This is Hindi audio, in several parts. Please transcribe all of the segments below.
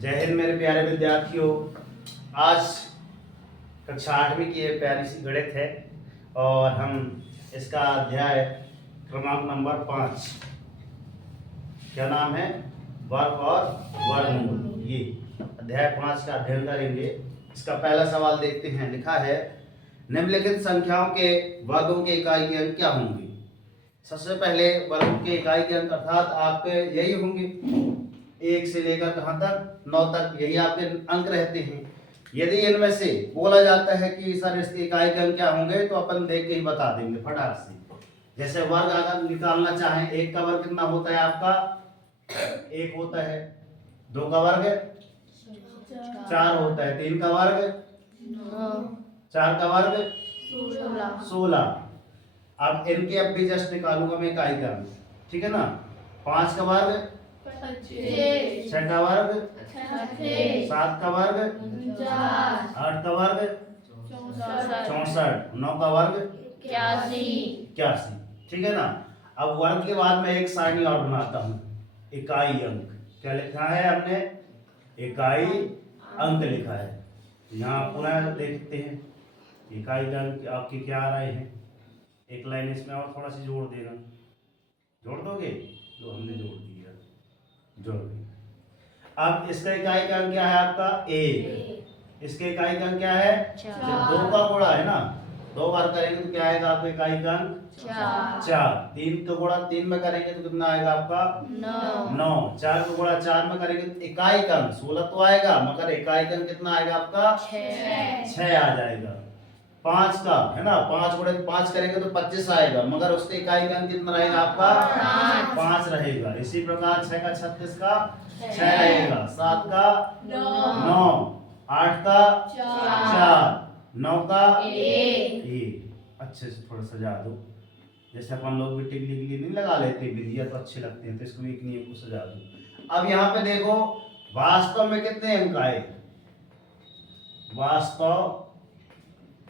जय हिंद मेरे प्यारे विद्यार्थियों। आज कक्षा 8वीं की ये प्यारी सी गणित है और हम इसका अध्याय क्रमांक नंबर 5, क्या नाम है, वर्ग और वर्गमूल, ये अध्याय 5 का अध्ययन करेंगे। इसका पहला सवाल देखते हैं। लिखा है, निम्नलिखित संख्याओं के वर्गों के इकाई के अंक क्या होंगे। सबसे पहले वर्गों के इकाई के अंक अर्थात आपके यही होंगे, 1 से लेकर कहाँ तक, 9 तक, यही आपके अंक रहते हैं। यदि इनमें से बोला जाता है कि सर इसके इकाई के अंक क्या होंगे, तो अपन देख के ही बता देंगे फटाक से। जैसे वर्ग अगर निकालना चाहें, 1 का वर्ग कितना होता है आपका, 1 होता है। 2 का वर्ग 4 होता है। 3 का वर्ग 4 का वर्ग 16। अब इनके अब भी जस्ट निकालूंगा मैं इकाई का अंक, ठीक है ना। 5 का वर्ग 6 का वर्ग 7 का वर्ग 8 का वर्ग 64, 9 का वर्ग 81, ठीक है ना। अब वर्ग के बाद में एक सारणी और बनाता हूँ, इकाई अंक। क्या लिखा है हमने, इकाई अंक लिखा है। यहाँ पुनः देखते हैं इकाई अंक आपके क्या आ रहे हैं। एक लाइन इसमें और थोड़ा सा जोड़ देना, जोड़ दोगे, जो हमने जोड़ दिया, जोड़ दिया। अब इसका इकाई का अंक क्या है आपका, 1। इसके इकाई का अंक क्या है, 2 का गुणा है ना, 2 बार करेंगे तो क्या आएगा आपका इकाई का अंक 4। 3 का गुणा 3 में करेंगे तो कितना आएगा आपका 9। 4 का गुणा 4 में करेंगे तो इकाई का अंक 16 तो आएगा, मगर इकाई का अंक कितना आएगा आपका 6 आ जाएगा। 5 का है ना, 5 गुणे 5 करेंगे तो 25 आएगा, मगर उसके इकाई का अंक कितना रहेगा आपका 5 रहेगा। इसी प्रकार 6 का 36 का 6 रहेगा, 7 का 9, 8 का 4, 9 का 1। अच्छे से थोड़ा सजा दो, जैसे अपन लोग भी टिकली के नहीं लगा लेते बिंदिया, तो अच्छे लगते हैं, तो इसको एक नियम को सजा दो। अब यहाँ पे देखो वास्तव में कितने अंक आए, वास्तव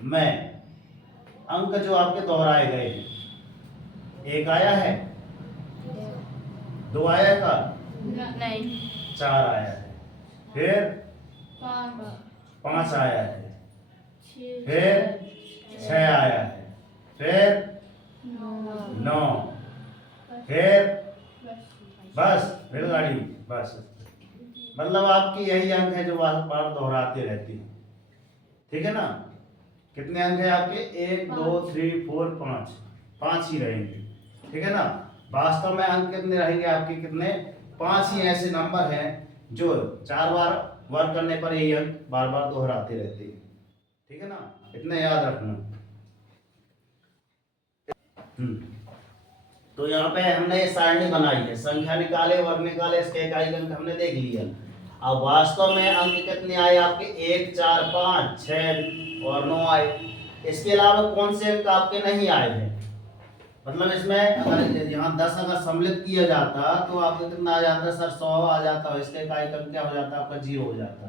में अंक जो आपके दोहराए गए हैं, 1 आया है, 2 आया था, नहीं, 4 आया है, फिर 5 आया है, फिर 6 आया है, फिर 9, फिर बस रेलगाड़ी, बस। मतलब आपकी यही अंक है जो बार बार दोहराते रहते हैं, ठीक है ना। कितने अंक है आपके, 1 2 3 4 5, 5 ही रहेंगे, ठीक है ना। वास्तव में अंक कितने रहेंगे आपके, कितने, 5 ही ऐसे नंबर हैं जो 4 बार वर्ग करने पर यही अंक बार बार दोहराते रहते हैं, ठीक है ना। इतना याद रखना। तो यहाँ पे हमने ये सारणी बनाई है, संख्या निकाले, वर्ग निकाले, इसके इकाई अंक हमने देख लिया। अब वास्तव में अंक कितने आए आपके, 1 4 5 6 और 9 आए। इसके अलावा कौन से अंक आपके नहीं आए हैं, मतलब इसमें अगर यहाँ 10 अगर सम्मिलित किया जाता तो आपको कितना आ जाता सर, 100 आ जाता, इसके इकाई अंक क्या हो जाता आपका, 0 हो जाता।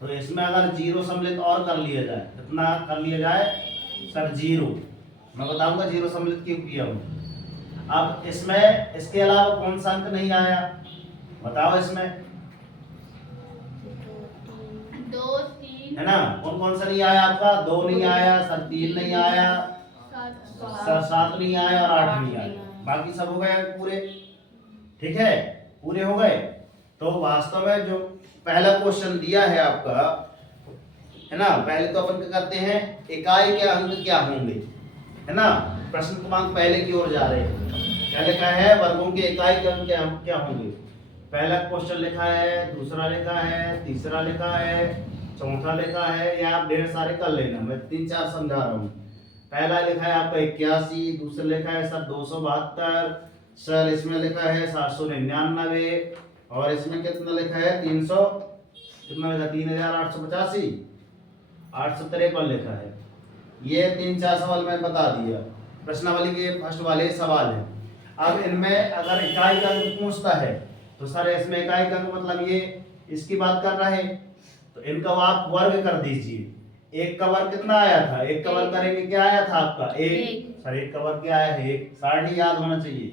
तो इसमें अगर 0 सम्मिलित और कर लिया जाए, कितना कर लिया जाए सर, 0। मैं बताऊंगा 0 सम्मिलित क्यों किया हूँ। अब इसमें इसके अलावा कौन सा अंक नहीं आया, बताओ इसमें, 2 3 है ना। कौन कौन सा नहीं आया आपका, 2 नहीं आया सर, 3 नहीं आया सर, 7 नहीं आया और 8 नहीं आया, बाकी सब हो गए पूरे, ठीक है, पूरे हो गए। तो वास्तव में जो पहला क्वेश्चन दिया है आपका, है ना, पहले तो अपन क्या करते हैं, इकाई के अंक क्या होंगे, है ना। प्रश्न क्रमांक पहले की ओर जा रहे हैं। क्या लिखा है, वर्गों के इकाई के अंक क्या होंगे। पहला क्वेश्चन लिखा है, दूसरा लिखा है, तीसरा लिखा है, चौथा लिखा है, या आप ढेर सारे कर लेना, मैं 3 4 समझा रहा हूँ। पहला लिखा है आपका 81, दूसरा लिखा है सर 272, सर इसमें लिखा है 799, और इसमें कितना लिखा है 300, कितना लिखा 3885, 853 लिखा है। ये 3 4 सवाल मैंने बता दिया, प्रश्नावली के फर्स्ट वाले सवाल है। अब इनमें अगर इकाई का अंक पूछता है तो सर इसमें इकाई का अंक मतलब ये इसकी बात कर रहे हैं, तो इनका आप वर्ग कर दीजिए। 1 का वर्ग कितना आया था, 1 का वर्ग करेंगे क्या आया था आपका 1, सर 1 का वर्ग क्या आया है 1, सारणी याद होना चाहिए।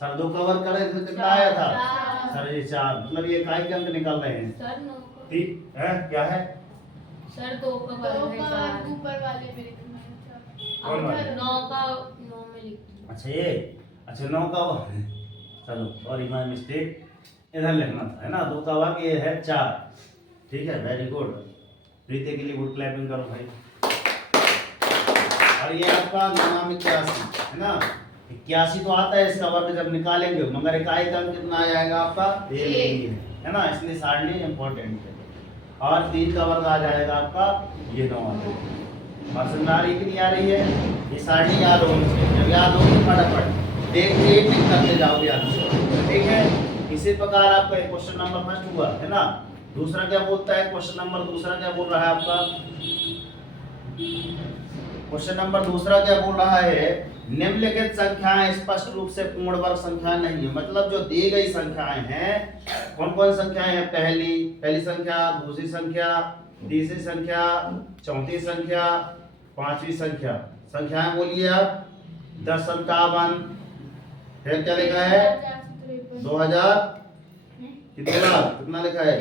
सर 2 का वर्ग करें तो कितना आया था सर ये 4 मतलब ये इकाई के अंक निकल रहे हैं। सर 9 ठीक है, क्या है? सर 2 का वर्ग है 4 ऊपर वाले मेरे को कौन वाले? 9 का 9 में लिख अच्छा ये, अच्छा 9 का चलो सॉरी माय मिस्टेक, इधर लिखना था है ना। 2 का वर्ग ये है 4। ठीक है, वेरी गुड। प्रीति के लिए गुड क्लैपिंग करो भाई। और ये आपका 81 है ना। 81 तो आता है, इसका वर्ग जब निकालेंगे, मगर इकाई का अंक कितना आ जाएगा आपका? 1 है ना, इसलिए सारणी इंपॉर्टेंट है। और 3 का वर्ग आ जाएगा आपका ये 9 आ जाएगा। और समझ आ रही कि नहीं आ रही है? ये सारणी याद होनी चाहिए, जब याद होगी फटाफट देख के टिक करते जाओगे आंसर। ठीक है, इसी प्रकार आपका क्वेश्चन नंबर फर्स्ट हुआ है ना। दूसरा क्या बोलता है क्वेश्चन नंबर दूसरा, क्या बोल रहा है आपका? क्वेश्चन नंबर दूसरा क्या बोल रहा है? निम्नलिखित संख्याएं स्पष्ट रूप से पूर्ण वर्ग संख्या नहीं है। मतलब जो दी गई संख्याएं हैं, कौन कौन संख्याएं हैं? पहली संख्या, दूसरी संख्या, तीसरी संख्या, चौथी संख्या, पांचवी संख्या। संख्याएं बोलिए आप। 1057, फिर क्या लिखा है? 2000 कितना लिखा है?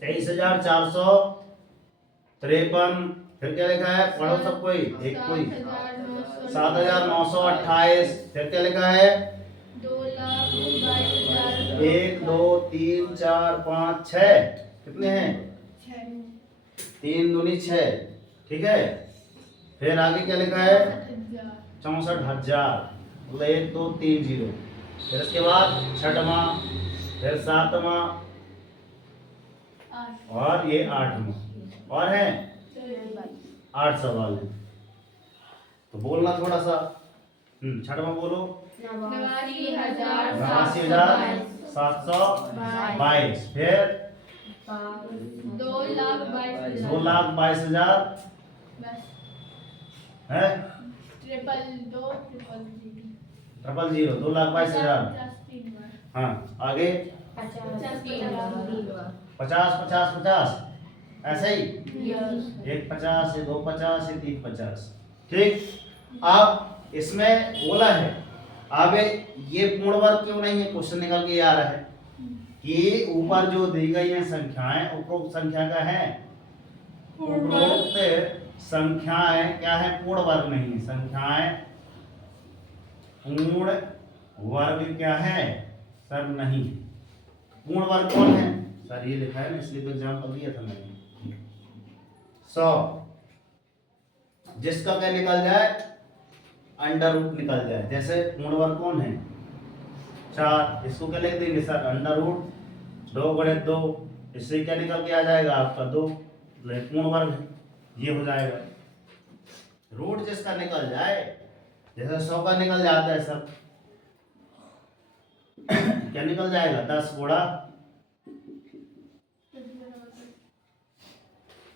23,453। फिर क्या लिखा है? पढ़ो सब कोई, एक कोई। 7,928। फिर क्या लिखा है? 1 2 3 4 5 6। कितने हैं? 3 दूनी 6। ठीक है, फिर आगे क्या लिखा है? 64,000 मतलब 1 2 3 0। फिर इसके बाद छठवां, फिर सातवां और ये 8वां। और है 8 सवाल है, तो बोलना थोड़ा सा। छठवां बोलो। 89,722। फिर 2,22,000 है। 000 2,22,000। हाँ, आगे 50 50 50 ऐसे ही। 1 50, 2 50, 3 50। ठीक, अब इसमें बोला है, अब ये पूर्ण वर्ग क्यों नहीं है? क्वेश्चन निकल के आ रहा है कि ऊपर जो दी गई है संख्याएं उपरोक्त संख्या का है, उपरोक्त संख्याएं क्या है? पूर्ण वर्ग नहीं है। संख्याएं पूर्ण वर्ग क्या है सर? नहीं। पूर्ण वर्ग कौन है सर? ये लिखा है ना, इसलिए तो एग्जाम्पल दिया था मैंने। 100 जिसका क्या निकल जाए? अंडर रूट निकल जाए। जैसे पूर्ण वर्ग कौन है? 4, इसको क्या लिख देंगे सर? Under root 2 × 2। इससे क्या निकल के आ जाएगा आपका? 2। पूर्ण वर्ग ये हो जाएगा। रूट जिसका निकल जाए, जैसे 100 का निकल जाता है सर, क्या निकल जाएगा? 10 गुणा।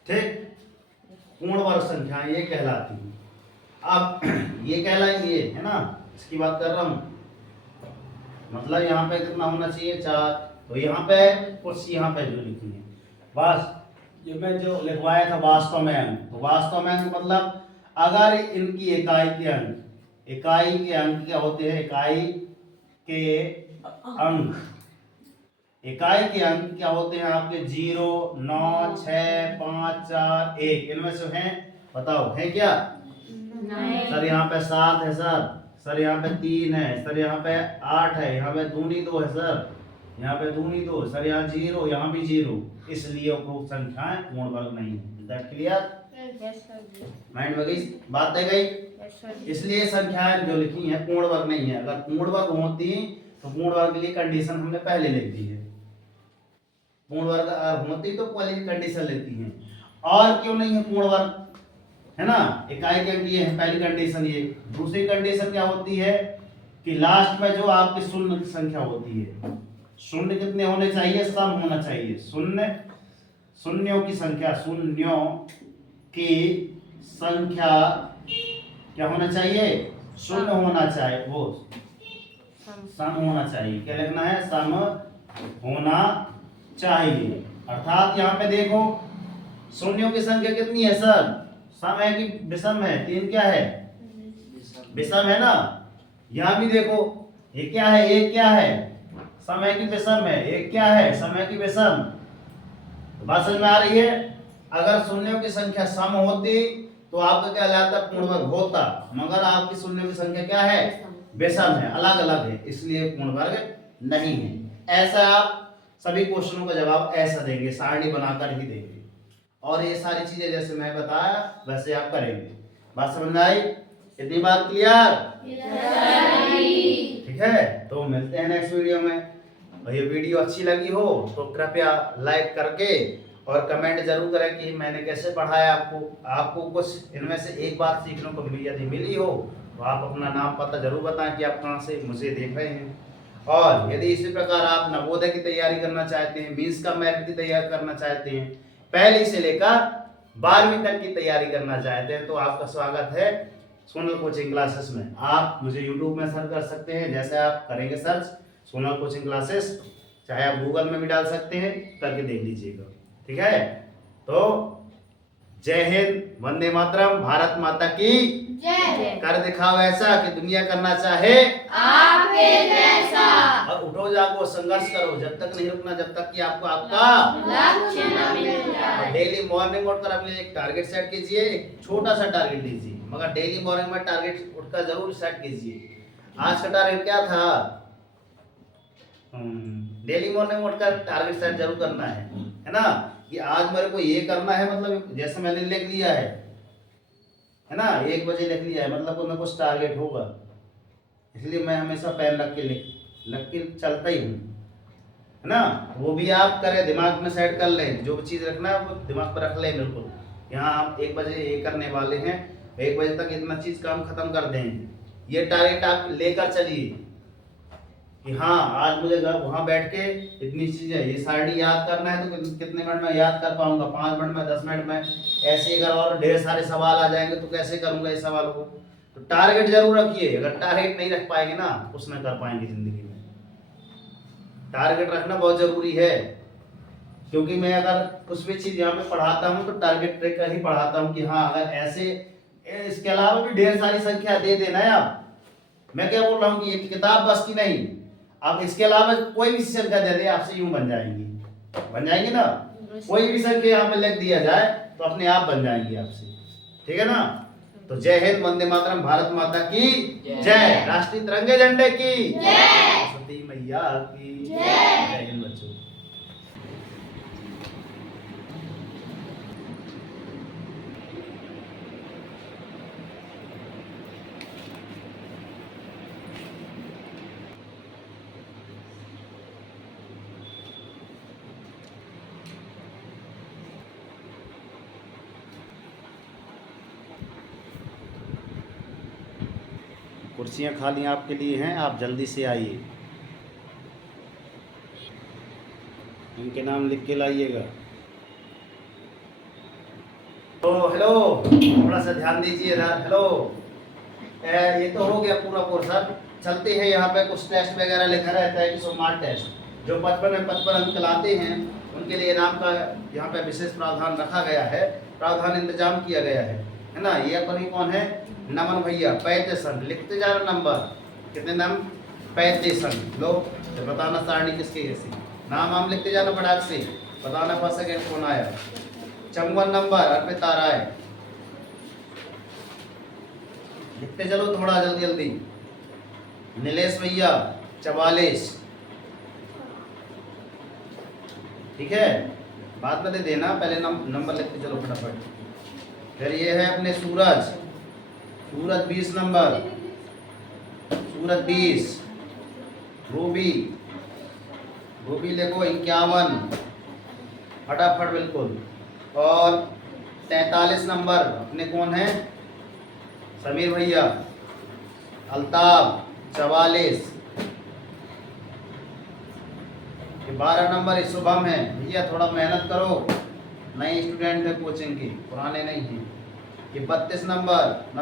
ठीक, पूर्ण वर्ग संख्या ये कहलाती है। अब ये कहलाएंगे है ना, इसकी बात कर रहा हूं। मतलब यहाँ पे कितना होना चाहिए? 4। तो यहाँ पे कुछ यहाँ पे जो लिखी है बस, ये मैं जो लिखवाया था वास्तव में अंक। तो वास्तव में अंक मतलब अगर इनकी इकाई के अंक क्या होते हैं? इकाई के अंक क्या होते हैं आपके? 0 9 6 5 4 1। इनमें से हैं? बताओ है क्या? सर यहाँ पे 7 है सर यहाँ पे 3 है सर, यहाँ पे 8 है, यहाँ पे दूनी 2 है सर, यहाँ पे दूनी 2 सर, यहाँ 0, यहाँ भी 0। इसलिए उपरोक्त संख्याएं पूर्ण वर्ग नहीं है। That clear? माइंड में गई बात? है गई? इसलिए संख्याएं जो लिखी हैं पूर्ण वर्ग नहीं है। अगर पूर्ण वर्ग होती तो पूर्ण वर्ग के लिए कंडीशन हमने पहले लिख दी है। पूर्ण वर्ग अगर होती तो पहले की कंडीशन लेती हैं। और क्यों नहीं है पूर्ण वर्ग? है ना, इकाई के अंक ये है पहली कंडीशन। ये दूसरी कंडीशन क्या होती है कि लास्ट में जो आपकी शून्य की संख्या होती है, शून्य कितने होने चाहिए? सम होना चाहिए। शून्यों की संख्या क्या होना चाहिए? शून्य होना चाहिए, वो सम होना चाहिए। क्या लिखना है? सम होना चाहिए। अर्थात यहाँ पे देखो शून्यों की संख्या कितनी है सर? सम है कि विषम है? 3 क्या है? विषम है ना। यहाँ भी देखो ये क्या है? एक क्या है? समय की विषम है, एक क्या है, समय की विषम। तो बात समझ में आ रही है? अगर शून्यों की संख्या सम होती तो आपका क्या कहलाता, पूर्ण वर्ग होता, मगर आपकी शून्यों की संख्या क्या है, विषम है, अलग अलग है, इसलिए पूर्ण वर्ग नहीं है। ऐसा आप सभी क्वेश्चनों का जवाब ऐसा देंगे, सारणी बनाकर ही देंगे, और ये सारी चीजें जैसे मैं बताया वैसे आप करेंगे। बात समझ में आई? इतनी बात क्लियर? ठीक है, तो मिलते हैं नेक्स्ट वीडियो में। और ये वीडियो अच्छी लगी हो तो कृपया लाइक करके और कमेंट जरूर करें कि मैंने कैसे पढ़ाया आपको कुछ इनमें से एक बात सीखने को मिली, यदि मिली हो तो आप अपना नाम पता जरूर बताएं कि आप कहाँ से मुझे देख रहे हैं। और यदि इसी प्रकार आप नवोदय की तैयारी करना चाहते हैं, मींस का मेरिट की तैयारी करना चाहते हैं, पहली से लेकर 12वीं तक की तैयारी करना चाहते हैं, तो आपका स्वागत है सोनल कोचिंग क्लासेस में। आप मुझे यूट्यूब में सर्च कर सकते हैं, जैसे आप करेंगे सर्च सोनल कोचिंग क्लासेस, चाहे आप गूगल में भी डाल सकते हैं, करके देख लीजिएगा। ठीक है, तो जय हिंद, वंदे मातरम, भारत माता की जय। कर दिखाओ ऐसा कि दुनिया करना चाहे आपके जैसा। और उठो जागो संघर्ष करो, जब तक नहीं रुकना जब तक कि आपको आपका लक्ष्य न मिल जाए। डेली मॉर्निंग उठकर अपने लिए एक टारगेट सेट कीजिए, एक छोटा सा टारगेट लीजिए, मगर डेली मॉर्निंग में टारगेट उठकर जरूर सेट कीजिए। आज का टारगेट क्या था? डेली मॉर्निंग उठकर टारगेट सेट जरूर करना है ना, कि आज मेरे को ये करना है, मतलब जैसे मैंने लिख लिया है ना, 1 बजे लिख लिया है, मतलब उसमें कुछ टारगेट होगा, इसलिए मैं हमेशा पेन रख के चलता ही हूँ, है ना। वो भी आप करें, दिमाग में सेट कर लें, जो भी चीज़ रखना है वो दिमाग पर रख लें बिल्कुल। यहाँ आप 1 बजे ये करने वाले हैं, 1 बजे तक इतना चीज़ काम खत्म कर देंगे, ये टारगेट आप लेकर चलिए कि हाँ आज मुझे वहाँ बैठ के इतनी चीज़ें, ये सारणी याद करना है तो कितने मिनट में याद कर पाऊंगा, 5 मिनट में, 10 मिनट में, ऐसे अगर और ढेर सारे सवाल आ जाएंगे तो कैसे करूंगा इस सवाल को। तो टारगेट जरूर रखिए, अगर टारगेट नहीं रख पाएंगे ना कुछ ना कर पाएंगे जिंदगी में। टारगेट रखना बहुत जरूरी है, क्योंकि मैं अगर कुछ भी चीज़ यहाँ पे पढ़ाता हूँ तो टारगेट लेकर ही पढ़ाता हूँ कि हाँ अगर ऐसे, इसके अलावा भी ढेर सारी संख्या दे देना है आप। मैं क्या बोल रहा हूँ कि ये किताब बस की नहीं, आप इसके अलावा कोई भी संख्या दे दे आपसे यूं बन जाएंगी ना, कोई भी संख्या यहाँ पे लिख दिया जाए तो अपने आप बन जाएंगी आपसे। ठीक है ना, तो जय हिंद, वंदे मातरम, भारत माता की जय, राष्ट्रीय तिरंगे झंडे की जय, सरस्वती मैया की जय हिंद बच्चों। कुर्सियाँ खाली आपके लिए हैं, आप जल्दी से आइए, इनके नाम लिख के लाइएगा। तो हेलो, थोड़ा सा ध्यान दीजिए इधर। हेलो, ये तो हो गया पूरा कोर्स। अब चलते हैं, यहाँ पे कुछ टेस्ट वगैरह लिखा रहता है कि सोमवार टेस्ट, जो 55 अंक लाते हैं उनके लिए इनाम का यहाँ पे विशेष प्रावधान रखा गया है, प्रावधान इंतजाम किया गया है ना। ये अपन ही कौन है? नमन भैया, 35 अंक लिखते जाना, नंबर कितने नंबर? 35 अंक। लो तो बताना सारणी किसकी ऐसी, नाम हम लिखते जाना फटाक से, बताना फर्स्ट सेकंड कौन आया। 54 नंबर अर्पिता राय, लिखते चलो थोड़ा जल्दी जल्दी। नीलेश भैया 44, ठीक है, बाद में दे देना, पहले नंबर लिखते चलो फटाफट। फिर ये है अपने सूरज 20 नंबर, सूरज 20। रूबी लिखो 51, फटाफट बिल्कुल। और 43 नंबर अपने कौन है? समीर भैया। अल्ताफ 44। 12 नंबर शुभम है। भैया थोड़ा मेहनत करो, नए स्टूडेंट है कोचिंग की, पुराने नहीं हैं। ये 32 नंबर